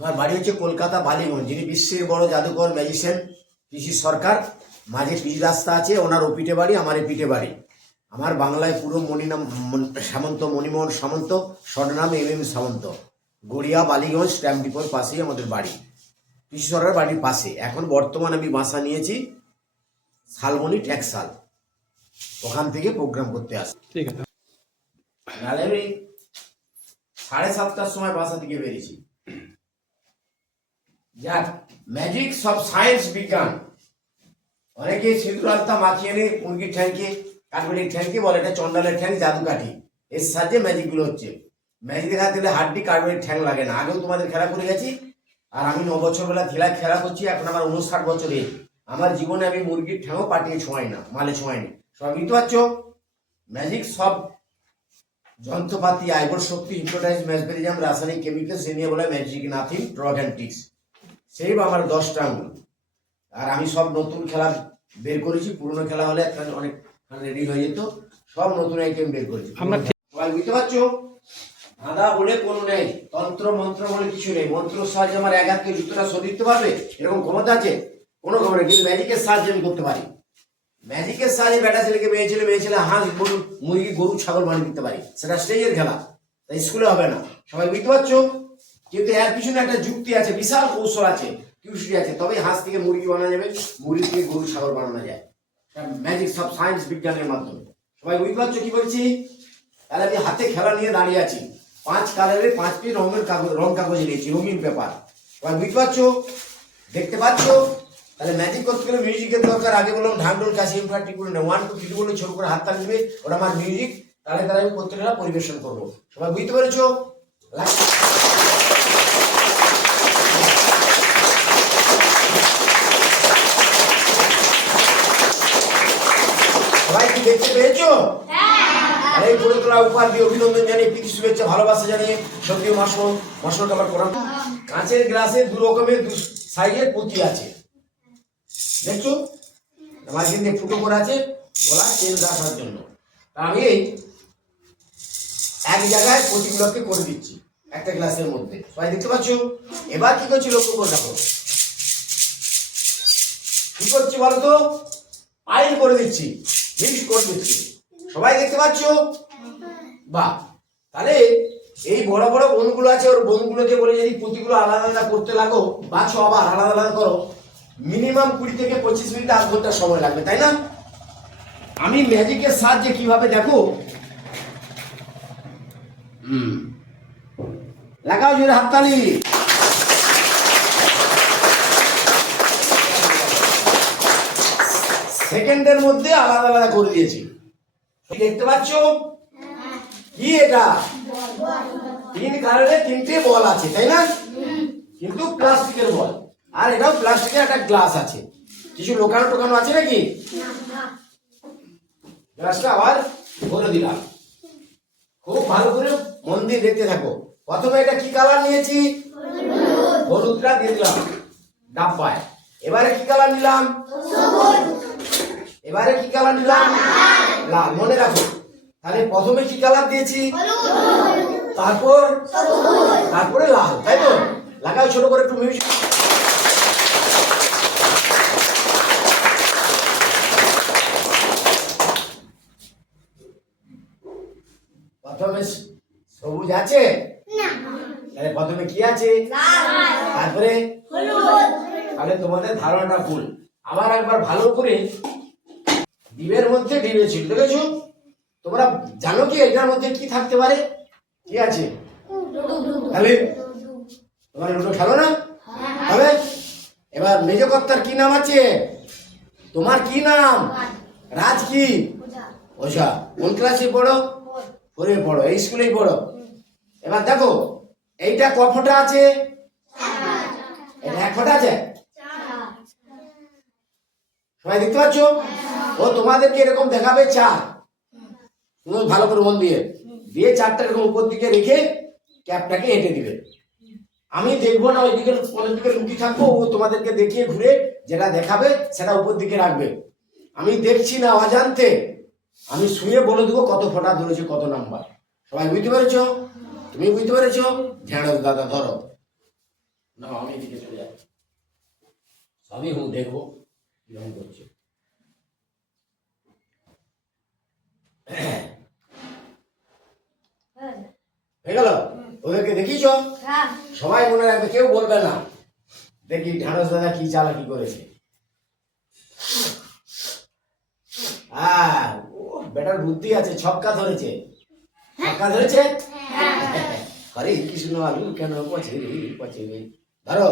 আমার বাড়ি হচ্ছে কলকাতা বালিগঞ্জ। যিনি বিশ্বের বড় জাদুকর ম্যাজিশিয়ান পিসি সরকার মাঝে পিচ রাস্তা আছে ওনার ওপিটে বাড়ি আমার এ পিঠে বাড়ি। আমার বাংলায় পুরো মণিনাম মন- Samanta Manimohan Samanta স্বর্ণাম M M Samanta. Garia Ballygunge stamp ডিপোর পাশেই আমাদের বাড়ি। পিসি সরকার বাড়ির পাশে। এখন বর্তমান আমি বাসা নিয়েছি শালমণি ট্যাক্সাল ওখান থেকে প্রোগ্রাম করতে আসি। ঠিক আছে। নাহলে আমি সাড়ে সাতটার সময় বাসা থেকে বেরিয়েছি। যাক ম্যাজিক সব সায়েন্স বিজ্ঞান। অনেকে সিঁদুর, আলতা, মাখিয়ে এনে মুরগির ঠ্যাংকে কাঠবেড়ির ঠ্যাংকে বলে, এটা চন্ডালের ঠ্যাং জাদু কাঠি এর সাহায্যে ম্যাজিকগুলো হচ্ছে। ম্যাজিক দেখাতে গেলে হাড্ডি কাঠবেড়ির ঠ্যাং লাগে না। আগেও তোমাদের খেলা করে গেছি, আর আমি ন বছর বেলা খেলা খেলা করছি, এখন আমার উনষাট বছরে। আমার জীবনে আমি মুরগির ঠ্যাংও পাঠিয়ে ছোঁয়াই না, মালে ছোঁয়াইনি। সব বুঝতে পারছ? ম্যাজিক সব যন্ত্রপাতি, আইবর শক্তি হিপনোটাইজ ম্যাসবেরিজম রাসায়নিক কেমিক্যাল সে নিয়ে বলে ম্যাজিক নাথিং ড্রগ অ্যান্ড সেই আমার দশটা আঙুল আর আমি সব নতুন খেলা বের করেছি পুরনো খেলা হলে একটা অনেক রেডি হয়ে যেত সব নতুন আইটেম বের করেছি। সবাই বুঝতে পারছ? ধাঁধা বলে কোনো নেই তন্ত্র মন্ত্র বলে কিছু নেই। মন্ত্র সাহায্যে আমার এক হাতকে জুতোটা সরিয়ে দিতে পারবে? এরকম ক্ষমতা আছে? কোনো ক্ষমতা কিন্তু ম্যাজিকের সাহায্যে আমি করতে পারি। ম্যাজিকের সাহায্যে বেটা ছেলেকে মেয়ে ছেলে মেয়ে ছেলে হাঁস গরু মুরগি গরু ছাগল বানিয়ে দিতে পারি। সেটা স্টেজের খেলা। তাই স্কুলে হবে না। সবাই বুঝতে পারছ? কিন্তু এর পিছনে একটা যুক্তি আছে, বিশাল কৌশল আছে কিউসি আছে তবে হাঁস থেকে মুরগি বানানো যাবে, মুরগি থেকে গরু, ছাগল বানানো যায়। ম্যাজিক সব সায়েন্স বিজ্ঞানের মাধ্যমে। সবাই বুঝতে পারছ কি বলছি? তাহলে আমি হাতে খেলা নিয়ে দাঁড়িয়ে আছি। পাঁচ কালারের পাঁচটি রঙের কাগজ রং কাগজ নিয়েছি, রঙিন পেপার। সবাই বুঝতে পারছ? দেখতে পাচ্ছো? তাহলে ম্যাজিক করতে গেলে মিউজিকের দরকার। আগে বললাম ঢান্ডোল কাশি ইনফ্রাটি করে না। ওয়ান টু থ্রি বলে ছোট করে হাত তালিবে ওটা আমার মিউজিক তাহলে তাহলে আমি প্রত্যেকটা পরিবেশন করব। সবাই বুঝতে পেরেছ লাগ- সবাই কি দেখতে পেয়েছ আর এই গড়ে তোলা উপহার দিয়ে অভিনন্দন জানিয়ে, প্রীতি শুভেচ্ছা, ভালোবাসা জানিয়ে, সত্যি মাসো মশলা কাবার করাম কাঁচের গ্লাসে দু রকমের দু সাইজের পুঁতি আছে। দেখছ? মাঝখান দিয়ে ফুটো করে আছে গলা তেল রাখার জন্য। আমি এই এক জায়গায় পুঁতিগুলোকে করে দিচ্ছি, একটা গ্লাসের মধ্যে। সবাই দেখতে পাচ্ছ? এবার কি করছি লক্ষ্য করে দেখো। কি করছি বলো তো? পাইল করে দিচ্ছি, মিক্স করে দিচ্ছি। সবাই দেখতে পাচ্ছ? বাহ। তাহলে এই বড় বড় বোনগুলো আছে, ওর বোনগুলোকে বলে যদি পুঁতিগুলো আলাদা আলাদা করতে লাগো বাছো আবার আলাদা আলাদা করো মিনিমাম কুড়ি থেকে পঁচিশ মিনিট, আধ ঘণ্টা সময় লাগবে, তাই না? আমি ম্যাজিকের সাহায্যে কীভাবে দেখো? লাগাও জোরে হাততালি। সেকেন্ডের মধ্যে আলাদা আলাদা করে দিয়েছি। দেখতে পাচ্ছ? কি এটা? তিন কালারে তিনটে বল আছে, তাই না? কিন্তু প্লাস্টিকের বল। আর এটাও প্লাস্টিকের একটা গ্লাস আছে। কিছু লোকানো টোকানো আছে নাকি? গ্লাসটা আবার ভরে দিলাম। খুব ভালো করে মন দিয়ে দেখতে থাকো। প্রথমে এটা কি কালার নিয়েছি? হলুদটা দিয়ে দিলাম, ডাব্বায়। এবারে কি কালার নিলাম? এবারে কি কালার নিলাম? লাল মনে রাখো তাহলে প্রথমে কি কালার দিয়েছি? তারপর? তারপরে লাল তাই তো? লাগাও ছোট করে একটু মিউজিক। প্রথমে সবুজ আছে? তাহলে প্রথমে কি আছে? তারপরে? তাহলে তোমাদের ধারণাটা ভুল। আবার একবার ভালো করে ডিমের মধ্যে ডিমে ছিল দেখেছ তোমরা জানো কি এটার মধ্যে কি থাকতে পারে? কি আছে? তাহলে তোমরা লুডো খেলো না? তবে এবার মেজকর্তার কি নাম আছে? তোমার কি নাম? রাজ কি? ওঝা। কোন ক্লাসে পড়ো? ফোরে পড়ো। এই স্কুলেই পড়ো। এবার দেখো, এইটা ক ফোঁটা আছে? এটা এক ফোঁটা আছে? সবাই দেখতে পাচ্ছ? ও, তোমাদেরকে এরকম দেখাবে তুমি ভালো করে মন দিয়ে। দিয়ে চারটা এরকম উপর দিকে রেখে ক্যাপটাকে এঁটে দিবে। আমি দেখব না, ওই দিকে কোনের দিকে থাকব, ও তোমাদেরকে দেখিয়ে ঘুরে যেটা দেখাবে সেটা উপর দিকে রাখবে। আমি দেখছি না অজান্তে। আমি শুয়ে বলে দেবো কত ফোঁটা ধরেছে, কত নাম্বার। সবাই বুঝতে পেরেছ? তুমি বুঝতে পেরেছ? ঝেঁড়ো দাদা, ধরো। না আমি এদিকে চলে যাই সবই হুঁ দেখব কীরকম করছে। হয়ে গেল? ওদেরকে দেখিছ হ্যাঁ। সবাই মনে রাখবে কেউ বলবে না। দেখি ঢাঁড়স দাদা কি চালাকি করেছে। আহ, বেটার বুদ্ধি আছে ছক্কা ধরেছে। ছক্কা ধরেছে? আরে কৃষ্ণ আলু কেন পছে রে পছে রে ধরো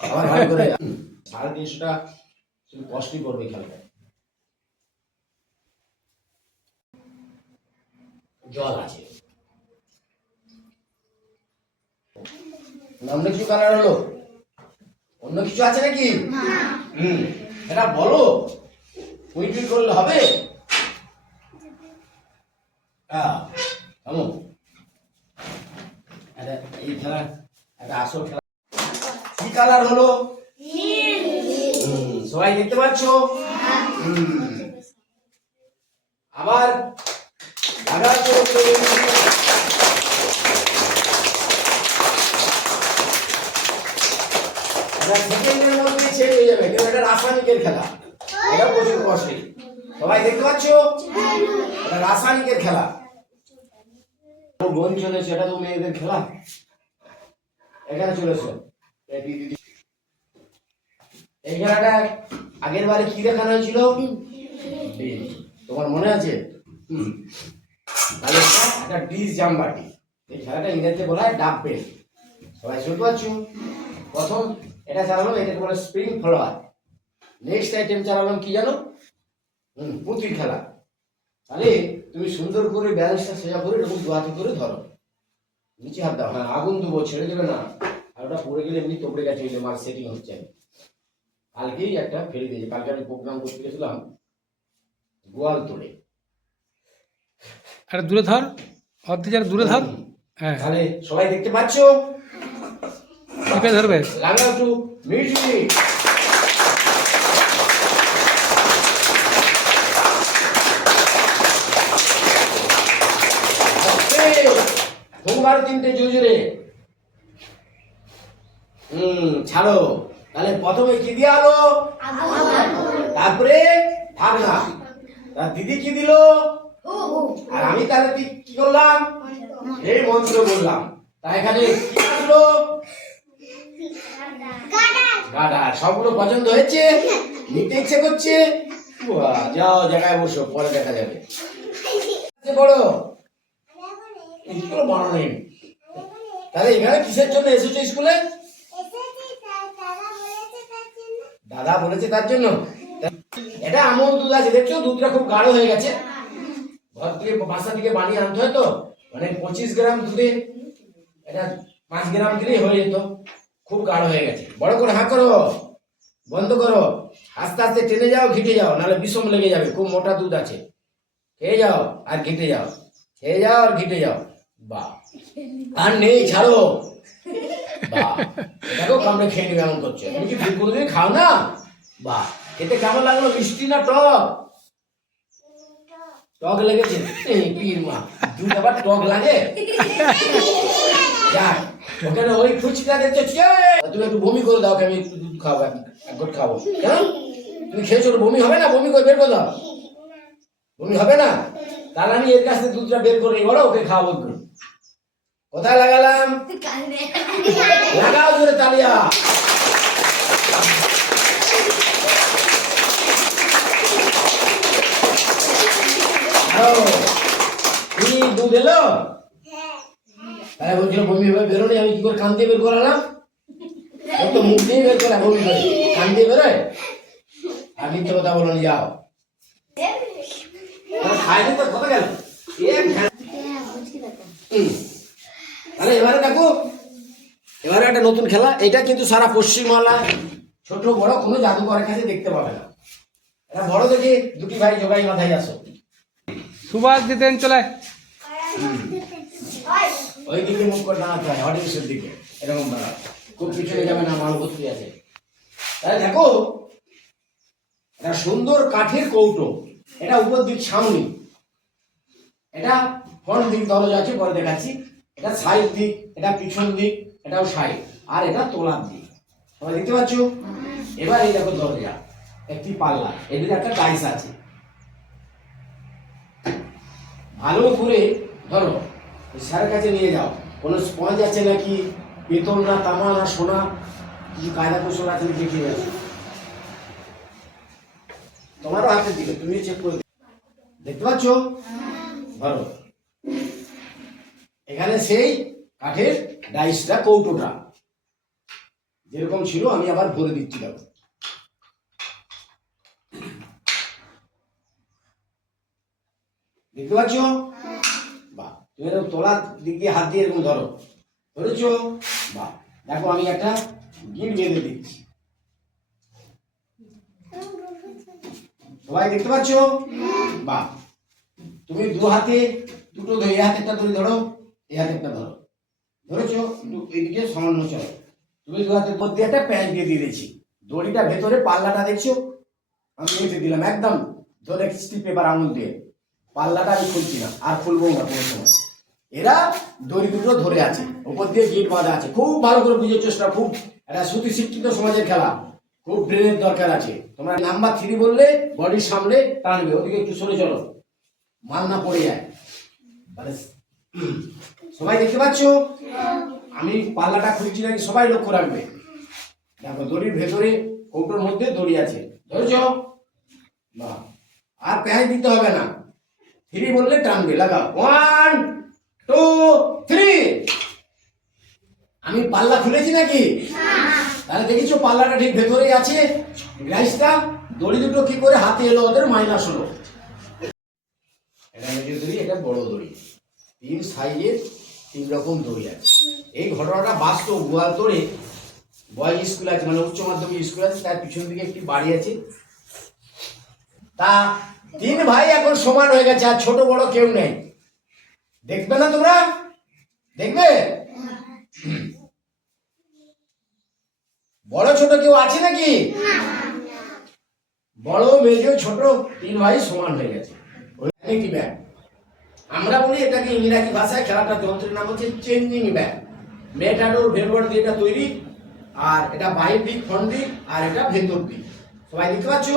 আবার ভালো করে। সাড়ে তিনশোটা শুধু কষ্টই করবে খেলাটা জল আছে। অন্য কিছু কালার হলো? অন্য কিছু আছে নাকি? হুম এটা বলো। কুই করলে হবে? হ্যাঁ এই খেলা একটা আসল খেলা। কি কালার হলো? সবাই দেখতে পাচ্ছ? হুম। আবার সেকেন্ডের মধ্যে শেষ হয়ে যাবে কেন এটা রাসায়নিকের খেলা এটা প্রচুর কষ্টে সবাই দেখতে পাচ্ছ এটা রাসায়নিকের খেলা বোন চলেছে এটা তো মেয়েদের খেলা এখানে চলেছে। এই খেলাটা আগের বারে কি দেখানো হয়েছিল? তোমার মনে আছে? হুম। তাহলে একটা ডিস জামবাটি এই খেলাটা ইংরেজিতে বলা হয় ডাব বেল। সবাই শুনতে পাচ্ছ? প্রথম এটা চালালাম, এটাকে বলে স্প্রিং ফলোয়ার নেক্সট আইটেম চালালাম কি জানো? হুম পুঁতির খেলা। তাহলে তুমি সুন্দর করে ব্যালেন্সটা সোজা করে এরকম দু হাতে করে ধরো। নিচে হাত দাও। হ্যাঁ আগুন দেবো, ছেড়ে দেবে না। আর ওটা পড়ে গেলে এমনি তোপড়ে গেছে মার সেটিং হচ্ছে। কালকেই একটা ফেলে দিয়েছি। কালকে আমি প্রোগ্রাম করতে গেছিলাম গোয়াল তোড়ে আর দূরে ধর। অর্ধেক আর দূরে ধর। হ্যাঁ। তাহলে সবাই দেখতে পাচ্ছ? টিপে ধরবে? লাগাও একটু মিউজিক সোমবার তিনটে জুজুরে। হুম ছাড়ো। তাহলে প্রথমে কি দিয়ে আলো? তারপরে ভাগনা দিদি কি দিল? আর আমি তাহলে কি- করলাম? এই মন্ত্র বললাম। তা এখানে কি আসলো? গাডা সবগুলো পছন্দ হয়েছে? নিতে ইচ্ছে করছে? যাও জায়গায় বসো, পরে দেখা যাবে। বড়। স্কুল নেই। তাহলে এখানে কিসের জন্য এসেছ স্কুলে? দাদা বলেছে তার জন্য। এটা আমল দুধ আছে, দেখছ? দুধটা খুব গাঢ় হয়ে গেছে। ঘর থেকে বাসা থেকে বানিয়ে আনতে হয় তো? মানে পঁচিশ গ্রাম দুধে এটা পাঁচ গ্রাম দিলেই হয়ে যেত। খুব গাঢ় হয়ে গেছে। বড় করে হাঁ করো, বন্ধ করো। আস্তে আস্তে টেনে যাও, ঘিটে যাও, নাহলে বিষম লেগে যাবে। খুব মোটা দুধ আছে। খেয়ে যাও আর ঘিটে যাও। খেয়ে যাও আর ঘিটে যাও। বাহ। আর নেই, ছাড়ো। দেখো কামড়ে খেয়ে নেবে, এমন করছে। তুমি কি কোনোদিন খাও না বাহ। খেতে কেমন লাগল? মিষ্টি না টক? টক লেগেছে? এই পীর মা দুধ আবার টক লাগে? যাক ওখানে ওই ফুচকা দেখছ তুমি একটু বমি করে দাও আমি একটু দুধ খাব এক ঘট খাব কেন তুমি খেয়েছো বমি হবে না? বমি করে বের করে দাও। বমি হবে না? তাহলে আমি এর কাছ থেকে দুধটা বের করে বলো ওকে খাওয়াবো একটু। কোথায় লাগালাম? লাগাও জোরে তালিয়া। কি দুধ এলো? বমি বেরোনি। আমি কি করে দিয়ে বের তো মুখ দিয়ে বের দিয়ে বেরোয়? কথা বলো যাও। তো তাহলে এবারে দেখো, এবারে একটা নতুন খেলা। এটা কিন্তু সারা পশ্চিমবাংলা। ছোট বড় কোনো জাদুঘরের কাছে দেখতে পাবে না। এটা বড় দেখে দুটি ভাই, জোগাই মাথায় আসো। সুভাষ জিতেন চলে। ওই দিকে মুখ করে দাঁড়াতে হয় অডিয়েন্সের দিকে। এরকম দাঁড়া খুব পিছনে যাবে না আছে। তাহলে দেখো এটা সুন্দর কাঠের কৌটো। এটা উপর দিক ছাউনি এটা ফ্রন্ট দিক দরজা আছে পরে দেখাচ্ছি। এটা সাইড দিক এটা পিছন দিক এটাও সাইড আর এটা তোলার দিক। সবাই দেখতে পাচ্ছ? এবার এই দেখো দরজা একটি পাল্লা। এদের একটা ডাইস আছে। ভালো করে ধরো স্যারের কাছে নিয়ে যাও। কোনো স্পঞ্জ আছে নাকি? পেতল না, তামা না, সোনা? কিছু কায়দা কৌশল আছে নাকি দেখে আসো তোমারও হাতে দিলে তুমি চেক করে দেখো। দেখতে পাচ্ছ? ধরো। এখানে সেই কাঠের ডাইসটা কৌটোটা। যেরকম ছিল, আমি আবার ভরে দিচ্ছি দেখতে পাচ্ছ? বাহ, তুমি এরকম তোলার দিক দিয়ে হাত দিয়ে এরকম ধরো। ধরেছ? বাহ, দেখো আমি একটা গিট বেঁধে দিচ্ছি। সবাই দেখতে পাচ্ছ? বাহ, তুমি দু হাতে, দুটো ধরে, এই হাতে একটা ধরে ধরো এই হাতে একটা ধরো। ধরেছো? এইদিকে সামান্য চলো তুমি দু হাতের মধ্যে একটা প্যান্ট দিয়ে দিয়ে দিয়েছি। দড়িটা ভেতরে, পাল্লাটা দেখছ? আমি দিলাম, একদম। ধরে স্টিপ পেপার আঙুল দিয়ে। পাল্লাটা আমি খুলছি না, আর খুলবো না কোনো সময়। এরা দড়ি দুটো ধরে আছে, ওপর দিয়ে গিট বাঁধা আছে। খুব ভালো করে বুঝে চেষ্টা, খুব একটা সুতি শিক্ষিত সমাজের খেলা। খুব ব্রেনের দরকার আছে। তোমরা নাম্বার থ্রি বললে বডির সামনে টানবে, ওদিকে একটু সরে চলো। মাল না পড়ে যায়। মানে সবাই দেখতে পাচ্ছ? আমি পাল্লাটা খুলছি নাকি সবাই লক্ষ্য রাখবে। দেখো, দড়ির ভেতরে, কৌটোর মধ্যে দড়ি আছে। ধরেছ? না আর পেঁয়াজ দিতে হবে না। থ্রি বললে টানবে লাগা ওয়ান টু থ্রি আমি পাল্লা খুলেছি নাকি? তাহলে দেখেছ পাল্লাটা ঠিক ভেতরেই আছে। রাইসটা দড়ি দুটো কি করে হাতে এলো? ওদের মাইনাস হলো এটা মেজর দড়ি, এটা বড় দড়ি। তিন সাইজের তিন রকম দড়ি আছে। এই ঘটনাটা বাস্তব গোয়ালতোড়ে বয়েজ স্কুল আছে মানে উচ্চ মাধ্যমিক স্কুল আছে, তার পিছন দিকে একটি বাড়ি আছে। তা তিন ভাই এখন সমান হয়ে গেছে, আর ছোট বড় কেউ নেই। দেখবে না তোমরা? দেখবে? বড় ছোট কেউ আছে নাকি? বড়, মেজো, ছোট, তিন ভাই সমান হয়ে গেছে। কি ব্যাগ আমরা বলি এটাকে ইংরাজি ভাষায় খেলাটা যন্ত্রের নাম হচ্ছে চেঞ্জিং ব্যাগ মেটাডোর ভেলভর দিয়ে এটা তৈরি, আর এটা বাইরের দিক আর এটা ভেতর দিক। সবাই দেখতে পাচ্ছ?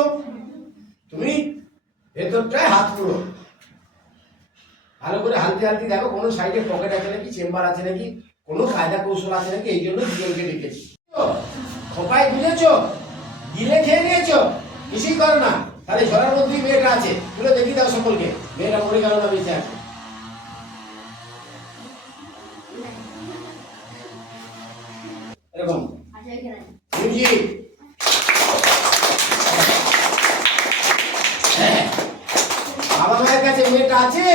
তুমি ভেতরটায় হাত পুরো। ভালো করে হালতে হালতে দেখো, কোনো সাইডে পকেট আছে নাকি চেম্বার আছে নাকি, কোনো কায়দা কৌশল আছে নাকি, এই জন্য দুজনকে ডেকেছি। খোপায় বুঝেছ গিলে খেয়ে নিয়েছ? কিছুই করো না। তাহলে ঝড়ের মধ্যেই মেয়েটা আছে। তুলে দেখি দাও সকলকে। মেয়েটা মরে গেল না বেঁচে আছে। মেয়েটা আছে?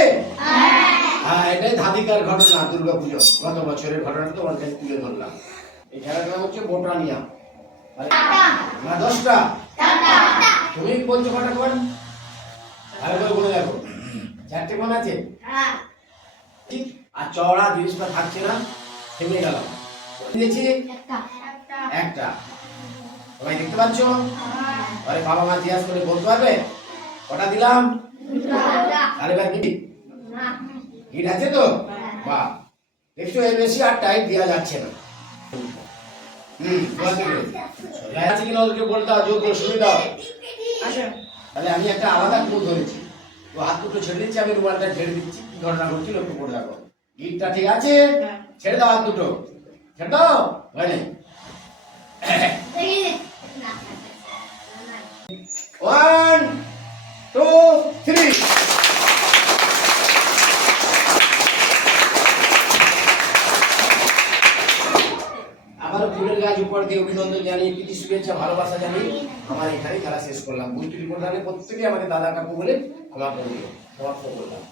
হ্যাঁ। এটাই ধাদিকার ঘটনা দুর্গা পুজো গত বছরের ঘটনা তো কাছে তুলে ধরলাম। এই খেলাটার নাম হচ্ছে বোটানিয়া। না দশটা? তুমি বলছো কটা কোন? ভালো করে বলে দেখো। চারটে কোন আছে? ঠিক? আর চওড়া জিনিসটা থাকছে না থেমে গেলাম দিয়েছি। একটা। সবাই দেখতে পাচ্ছ? আরে বাবা মা জিজ্ঞাসা করে বলতে পারবে? কটা দিলাম? তাহলে কি হিট আছে তো? বাহ দেখছ এর বেশি আর টাইট দেওয়া যাচ্ছে না। হুম বলতে গেলে। সোজা আছে কিনা ওদেরকে বলতে দাও জোর শুনে দাও। তাহলে আমি একটা আলাদা ক্লু ধরেছি। তো হাত দুটো ছেড়ে দিচ্ছি আমি রুমালটা ছেড়ে দিচ্ছি। কি ঘটনা একটু করে দেখো গিটটা ঠিক আছে? ছেড়ে দাও হাত দুটো। ছেড়ে দাও? ভয় নেই। টু থ্রি আমার ফুলের গাছ উপর দিয়ে অভিনন্দন জানিয়ে প্রীতি শুভেচ্ছা, ভালোবাসা জানিয়ে আমার এখানে খেলা শেষ করলাম। বুদ্ধি রিপোর্টারে প্রত্যেকে আমাদের দাদা কাকু বলে ক্ষমা করল ক্ষমা করলাম